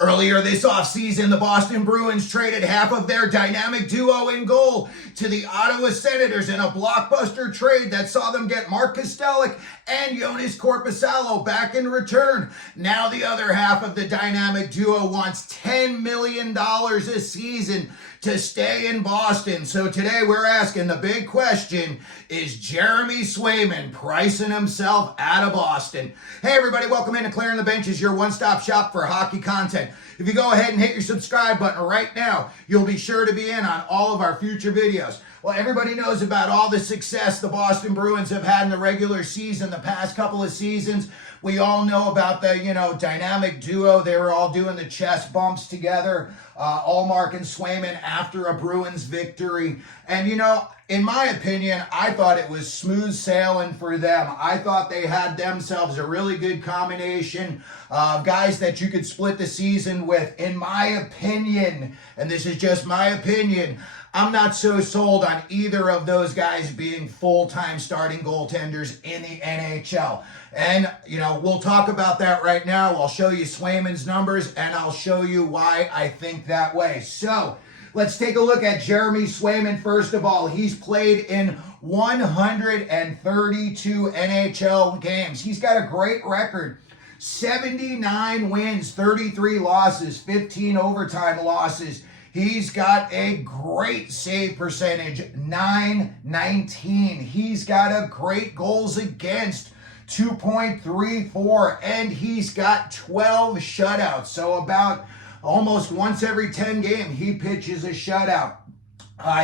Earlier this offseason, the Boston Bruins traded half of their dynamic duo in goal to the Ottawa Senators in a blockbuster trade that saw them get Mark Kostelic and Jonas Korpisalo back in return. Now the other half of the dynamic duo wants $10 million a season to stay in Boston. So today we're asking the big question, is Jeremy Swayman pricing himself out of Boston? Hey everybody, welcome into Clearing the Benches, your one-stop shop for hockey content. If you go ahead and hit your subscribe button right now, you'll be sure to be in on all of our future videos. Well, everybody knows about all the success the Boston Bruins have had in the regular season the past couple of seasons. We all know about the, dynamic duo. They were all doing the chest bumps together, Ullmark and Swayman after a Bruins victory. And, in my opinion, I thought it was smooth sailing for them. I thought they had themselves a really good combination of guys that you could split the season with. In my opinion, and this is just my opinion, I'm not so sold on either of those guys being full-time starting goaltenders in the NHL. And, we'll talk about that right now. I'll show you Swayman's numbers, and I'll show you why I think that way. So, let's take a look at Jeremy Swayman. First of all, he's played in 132 NHL games. He's got a great record. 79 wins, 33 losses, 15 overtime losses. He's got a great save percentage, .919. He's got a great goals against, 2.34, and he's got 12 shutouts. So about almost once every 10 games, he pitches a shutout.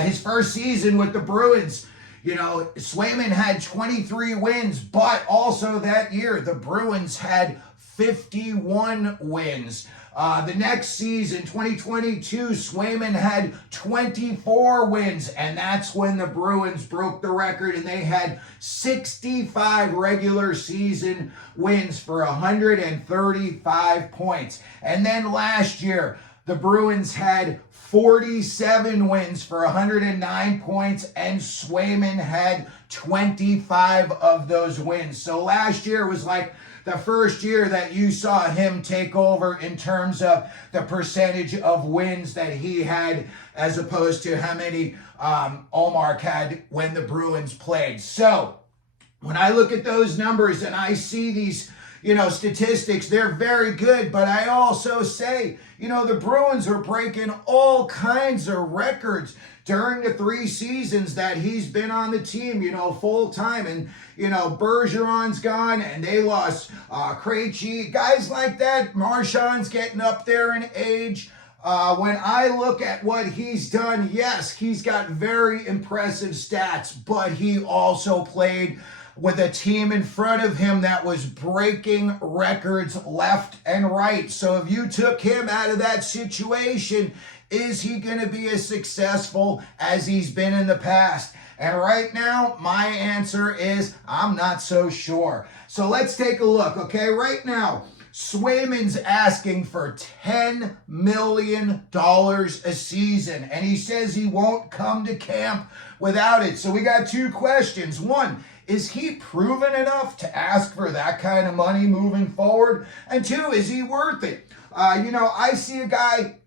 His first season with the Bruins, Swayman had 23 wins, but also that year, the Bruins had 51 wins. The next season, 2022, Swayman had 24 wins, and that's when the Bruins broke the record, and they had 65 regular season wins for 135 points. And then last year, the Bruins had 47 wins for 109 points, and Swayman had 25 of those wins. So last year was like the first year that you saw him take over in terms of the percentage of wins that he had as opposed to how many Ullmark had when the Bruins played. So when I look at those numbers and I see these statistics, they're very good, but I also say, the Bruins are breaking all kinds of records during the 3 seasons that he's been on the team, full time. And, Bergeron's gone and they lost Krejci, guys like that. Marchand's getting up there in age. When I look at what he's done, yes, he's got very impressive stats, but he also played with a team in front of him that was breaking records left and right. So if you took him out of that situation, is he going to be as successful as he's been in the past? And right now, my answer is I'm not so sure. So let's take a look, okay? Right now, Swayman's asking for $10 million a season, and he says he won't come to camp without it. So we got 2 questions. One, is he proven enough to ask for that kind of money moving forward? And 2, is he worth it? I see a guy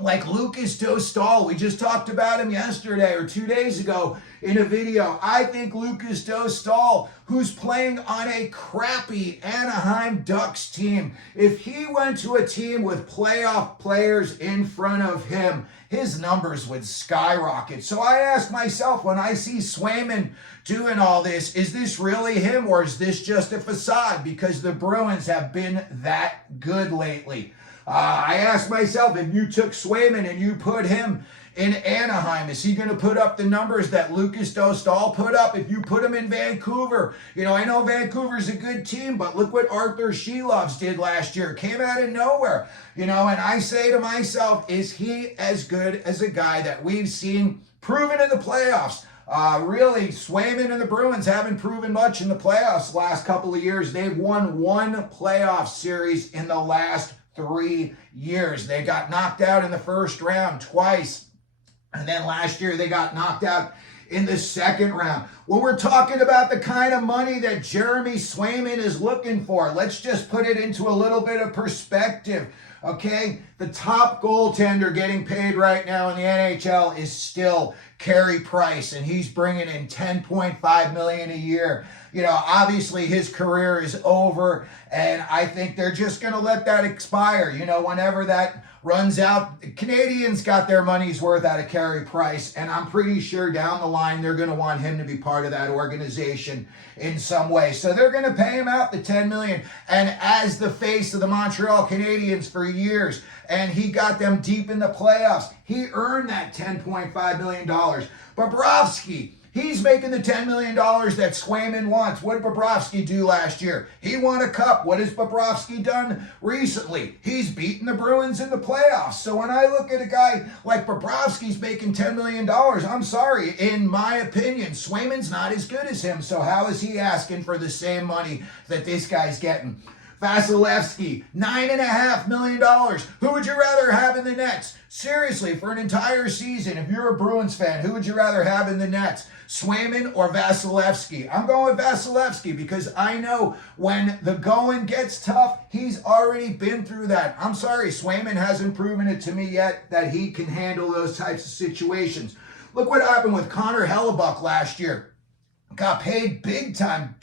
like Lucas Dostal. We just talked about him yesterday or 2 days ago in a video. I think Lucas Dostal, who's playing on a crappy Anaheim Ducks team, if he went to a team with playoff players in front of him, his numbers would skyrocket. So I ask myself, when I see Swayman doing all this, is this really him or is this just a facade? Because the Bruins have been that good lately. I ask myself, if you took Swayman and you put him in Anaheim, is he going to put up the numbers that Lucas Dostal put up? If you put him in Vancouver, I know Vancouver's a good team, but look what Arthur Shelovs did last year. Came out of nowhere, and I say to myself, is he as good as a guy that we've seen proven in the playoffs? Really, Swayman and the Bruins haven't proven much in the playoffs the last couple of years. They've won 1 playoff series in the last 3 years. They got knocked out in the first round twice. And then last year they got knocked out in the second round. when we're talking about the kind of money that Jeremy Swayman is looking for, let's just put it into a little bit of perspective. Okay, the top goaltender getting paid right now in the NHL is still Carey Price, and he's bringing in $10.5 million a year. You know, obviously his career is over, and I think they're just going to let that expire. You know, whenever that runs out, Canadians got their money's worth out of Carey Price, and I'm pretty sure down the line they're going to want him to be part of that organization in some way. So they're going to pay him out the $10 million. And as the face of the Montreal Canadiens for years, and he got them deep in the playoffs, he earned that $10.5 million. Bobrovsky, he's making the $10 million that Swayman wants. What did Bobrovsky do last year? He won a cup. What has Bobrovsky done recently? He's beaten the Bruins in the playoffs. So when I look at a guy like Bobrovsky's making $10 million, I'm sorry, in my opinion, Swayman's not as good as him. So how is he asking for the same money that this guy's getting? Vasilevsky, $9.5 million. Who would you rather have in the Nets? Seriously, for an entire season, if you're a Bruins fan, who would you rather have in the Nets? Swayman or Vasilevsky? I'm going with Vasilevsky because I know when the going gets tough, he's already been through that. I'm sorry, Swayman hasn't proven it to me yet that he can handle those types of situations. Look what happened with Connor Hellebuck last year. Got paid big time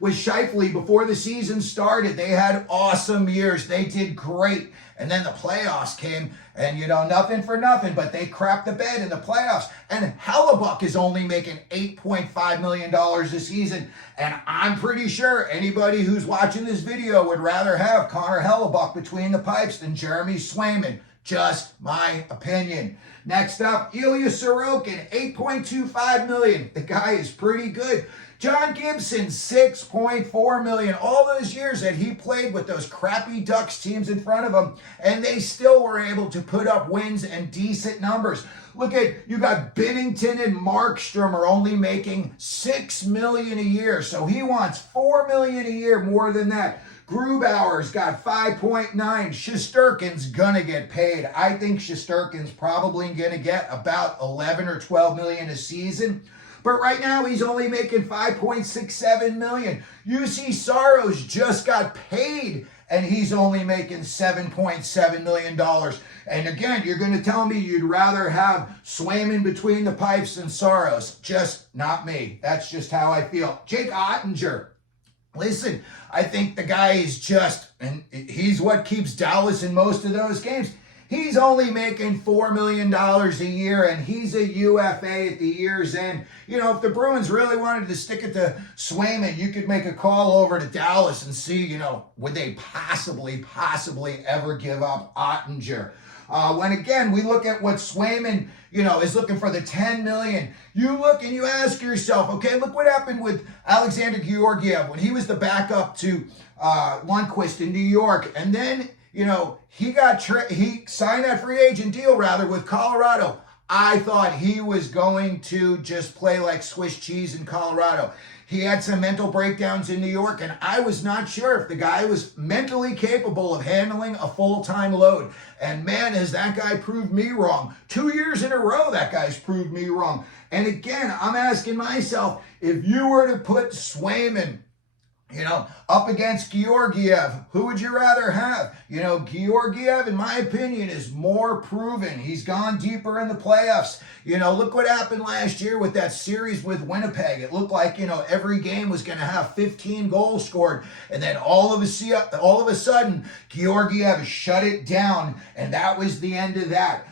with Shifley before the season started. They had awesome years. They did great. And then the playoffs came, and, you know, nothing for nothing, but they crapped the bed in the playoffs. And Hellebuck is only making $8.5 million a season. And I'm pretty sure anybody who's watching this video would rather have Connor Hellebuck between the pipes than Jeremy Swayman. Just my opinion. Next up, Ilya Sorokin, $8.25 million. The guy is pretty good. John Gibson, $6.4 million. All those years that he played with those crappy Ducks teams in front of him, and they still were able to put up wins and decent numbers. Look at, you got Binnington and Markstrom are only making $6 million a year, so he wants $4 million a year more than that. Grubauer's got 5.9. Shesterkin's gonna get paid. I think Shesterkin's probably gonna get about 11 or 12 million a season. But right now he's only making 5.67 million. UC Saros just got paid and he's only making $7.7 million. And again, you're going to tell me you'd rather have Swayman between the pipes than Saros. Just not me. That's just how I feel. Jake Ottinger. Listen, I think the guy is just, and he's what keeps Dallas in most of those games. He's only making $4 million a year, and he's a UFA at the year's end. You know, if the Bruins really wanted to stick it to Swayman, you could make a call over to Dallas and see, you know, would they possibly ever give up Ottinger? When again, we look at what Swayman, you know, is looking for the $10 million. You look and you ask yourself, okay, look what happened with Alexander Georgiev when he was the backup to Lundqvist in New York. And then, you know, he signed that free agent deal with Colorado. I thought he was going to just play like Swiss cheese in Colorado. He had some mental breakdowns in New York, and I was not sure if the guy was mentally capable of handling a full-time load. And man, has that guy proved me wrong. 2 years in a row, that guy's proved me wrong. And again, I'm asking myself, if you were to put Swayman, you know, up against Georgiev, who would you rather have? You know, Georgiev, in my opinion, is more proven. He's gone deeper in the playoffs. You know, look what happened last year with that series with Winnipeg. It looked like, you know, every game was going to have 15 goals scored. And then all of a sudden, Georgiev shut it down. And that was the end of that.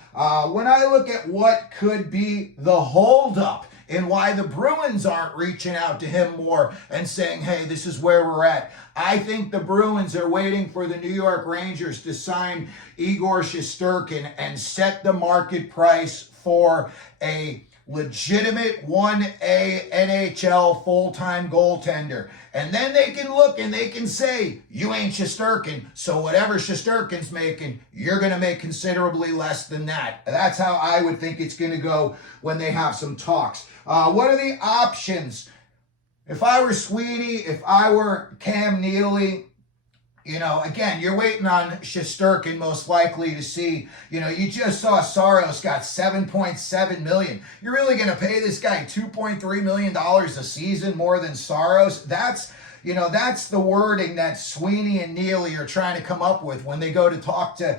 When I look at what could be the holdup, and why the Bruins aren't reaching out to him more and saying, hey, this is where we're at. I think the Bruins are waiting for the New York Rangers to sign Igor Shesterkin and set the market price for a legitimate 1A NHL full-time goaltender. And then they can look and they can say, you ain't Shesterkin, so whatever Shesterkin's making, you're going to make considerably less than that. That's how I would think it's going to go when they have some talks. What are the options? If I were Sweeney, if I were Cam Neely, Again, you're waiting on Shesterkin most likely to see, you just saw Saros got $7.7 million. You're really going to pay this guy $2.3 million a season more than Saros? That's the wording that Sweeney and Neely are trying to come up with when they go to talk to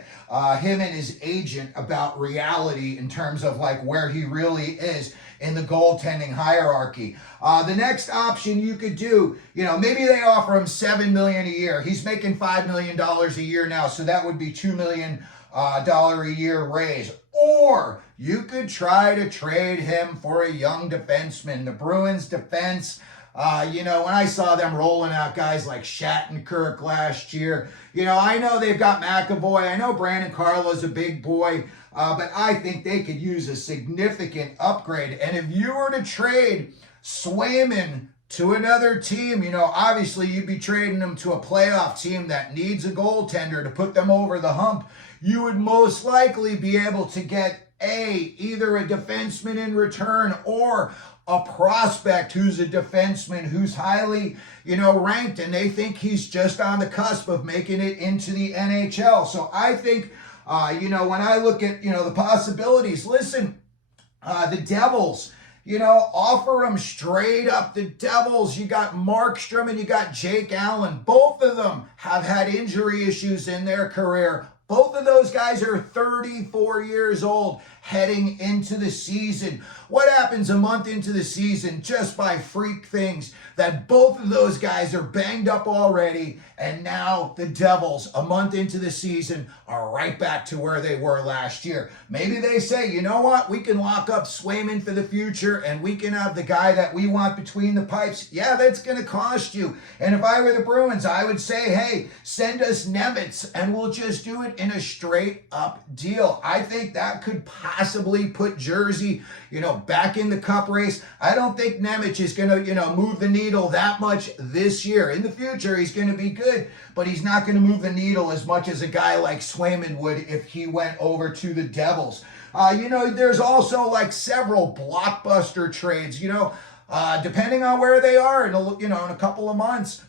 him and his agent about reality in terms of like where he really is in the goaltending hierarchy. The next option you could do, maybe they offer him $7 million a year. He's making $5 million a year now, so that would be $2 million a year raise. Or you could try to trade him for a young defenseman. The Bruins defense, when I saw them rolling out guys like Shattenkirk last year, I know they've got McAvoy. I know Brandon Carlo's a big boy. But I think they could use a significant upgrade. And if you were to trade Swayman to another team, obviously you'd be trading him to a playoff team that needs a goaltender to put them over the hump. You would most likely be able to get either a defenseman in return or a prospect who's a defenseman who's highly, ranked, and they think he's just on the cusp of making it into the NHL. So I think when I look at, the possibilities, listen, the Devils, offer them straight up. The Devils, you got Markstrom and you got Jake Allen. Both of them have had injury issues in their career. Both of those guys are 34 years old heading into the season. What happens a month into the season just by freak things that both of those guys are banged up already, and now the Devils, a month into the season, are right back to where they were last year. Maybe they say, you know what, we can lock up Swayman for the future and we can have the guy that we want between the pipes. Yeah, that's going to cost you. And if I were the Bruins, I would say, hey, send us Nemitz and we'll just do it in a straight up deal. I think that could possibly put Jersey, back in the cup race. I don't think Nemec is going to, move the needle that much this year. In the future, he's going to be good, but he's not going to move the needle as much as a guy like Swayman would if he went over to the Devils. There's also like several blockbuster trades, depending on where they are in a couple of months.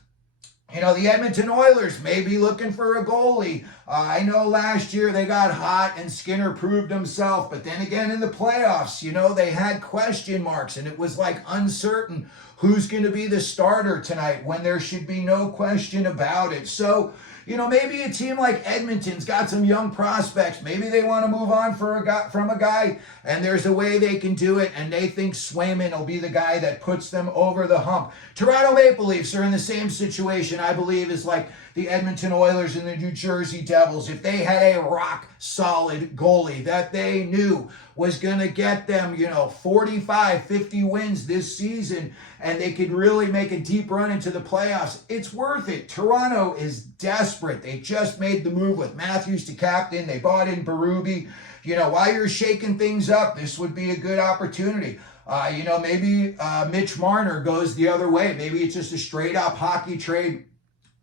The Edmonton Oilers may be looking for a goalie. I know last year they got hot and Skinner proved himself, but then again in the playoffs, they had question marks and it was like uncertain who's going to be the starter tonight when there should be no question about it. So, maybe a team like Edmonton's got some young prospects. Maybe they want to move on from a guy, and there's a way they can do it, and they think Swayman will be the guy that puts them over the hump. Toronto Maple Leafs are in the same situation, I believe, as like the Edmonton Oilers and the New Jersey Devils. If they had a rock-solid goalie that they knew was going to get them, 45, 50 wins this season, and they could really make a deep run into the playoffs, it's worth it. Toronto is desperate. They just made the move with Matthews to captain. They bought in Berube. While you're shaking things up, this would be a good opportunity. Maybe Mitch Marner goes the other way. Maybe it's just a straight-up hockey trade.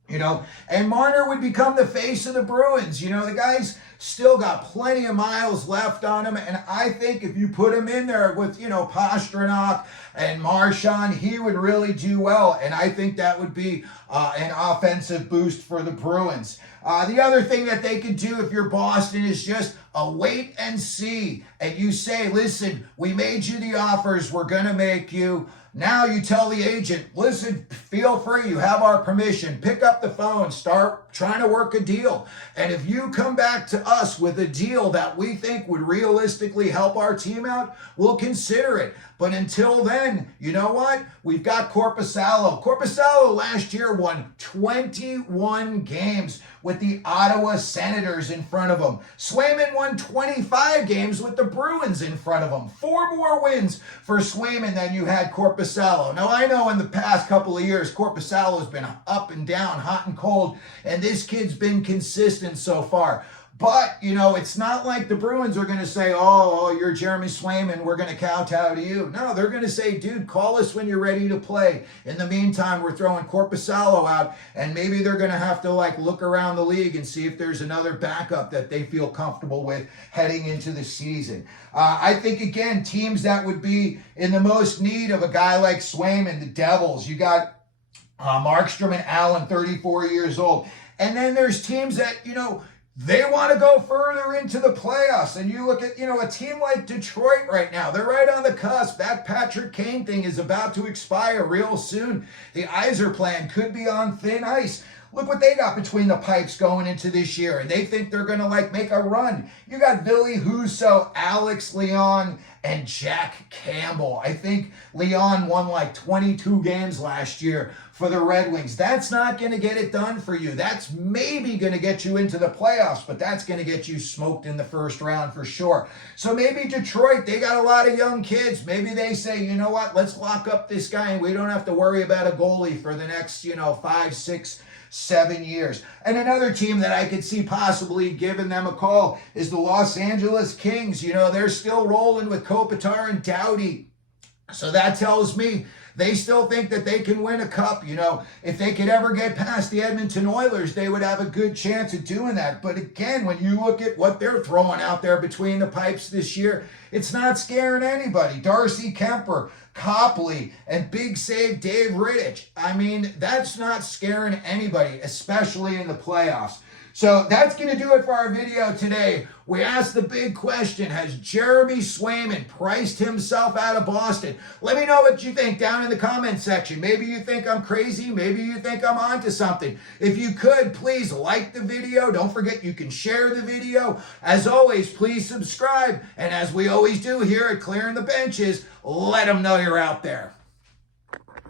And Marner would become the face of the Bruins. The guy's still got plenty of miles left on him. And I think if you put him in there with, Pastrnak and Marchand, he would really do well. And I think that would be an offensive boost for the Bruins. The other thing that they could do if you're Boston is just a wait and see. And you say, listen, we made you the offers we're going to make you. Now you tell the agent, listen, feel free, you have our permission. Pick up the phone, start trying to work a deal. And if you come back to us with a deal that we think would realistically help our team out, we'll consider it. But until then, you know what? We've got Korpisalo. Korpisalo last year won 21 games with the Ottawa Senators in front of him. Swayman won 25 games with the Bruins in front of him. 4 more wins for Swayman than you had Korpisalo. Now, I know in the past couple of years, Korpisalo's been up and down, hot and cold, and this kid's been consistent so far. But, it's not like the Bruins are going to say, oh, you're Jeremy Swayman, we're going to kowtow to you. No, they're going to say, dude, call us when you're ready to play. In the meantime, we're throwing Korpisalo out, and maybe they're going to have to, look around the league and see if there's another backup that they feel comfortable with heading into the season. I think, again, teams that would be in the most need of a guy like Swayman, the Devils, you got Markstrom and Allen, 34 years old. And then there's teams that, you know, they want to go further into the playoffs. And you look at, you know, a team like Detroit right now. They're right on the cusp. That Patrick Kane thing is about to expire real soon. The Iser plan could be on thin ice. Look what they got between the pipes going into this year. And they think they're going to, like, make a run. You got Billy Husso, Alex Leon, and Jack Campbell. I think Leon won like 22 games last year for the Red Wings. That's not going to get it done for you. That's maybe going to get you into the playoffs, but that's going to get you smoked in the first round for sure. So maybe Detroit, they got a lot of young kids. Maybe they say, you know what, let's lock up this guy and we don't have to worry about a goalie for the next, you know, 5, 6, 7 years. And another team that I could see possibly giving them a call is the Los Angeles Kings. You know, they're still rolling with Kopitar and Doughty. So that tells me they still think that they can win a cup. You know, if they could ever get past the Edmonton Oilers, they would have a good chance of doing that. But again, when you look at what they're throwing out there between the pipes this year, it's not scaring anybody. Darcy Kemper, Copley, and big save Dave Rittich. I mean, that's not scaring anybody, especially in the playoffs. So that's going to do it for our video today. We asked the big question, has Jeremy Swayman priced himself out of Boston? Let me know what you think down in the comment section. Maybe you think I'm crazy. Maybe you think I'm onto something. If you could, please like the video. Don't forget you can share the video. As always, please subscribe. And as we always do here at Clearing the Benches, let them know you're out there.